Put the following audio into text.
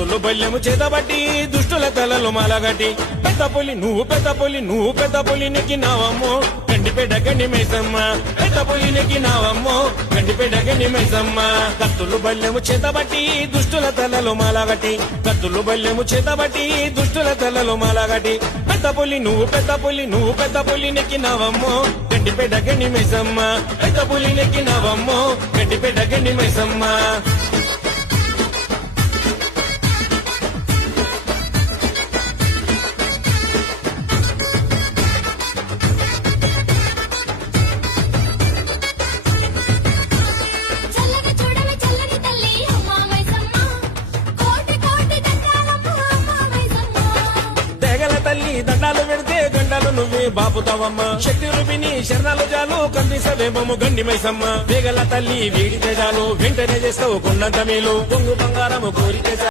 కత్తులు బల్యము చేతబట్టి దుష్టుల తలలు మాలగట్టి పెద్ద పులి నువ్వు పెద్ద పులి నువ్వు పెద్ద పులి నెక్కినావమ్మో గండిపేట గండి మైసమ్మ పెద్ద పులి నెక్కినావమ్మో గండిపేట గండి మైసమ్మ కత్తులు బల్యము చేతబట్టి దుష్టుల తలలు మాలగట్టి కత్తులు బల్యము చేతబట్టి దుష్టుల తలలు మాలగట్టి పెద్ద పులి నువ్వు పెద్ద పులి నువ్వు పెద్ద పులి నెక్కినావమ్మో గండిపేట గండి మైసమ్మ పెద్ద పులి నెక్కినావమ్మో గండిపేట గండి మైసమ్మ చల్లగా చూడవే చల్లని తల్లి అమ్మా మైసమ్మ కోటి కోటి దండాలమ్మ అమ్మా మైసమ్మ తెగల తల్లి దండాలు పెడితే గండాలు నువ్వే బాపుతావమ్మ శక్తి రూపిణి శరణాలు జాలు కందిసవేమము గండి మైసమ్మ తెగల తల్లి వీడితే చాలు వెంటనే చేస్తావు కొండంత మేలు పొంగు బంగారము కోరితే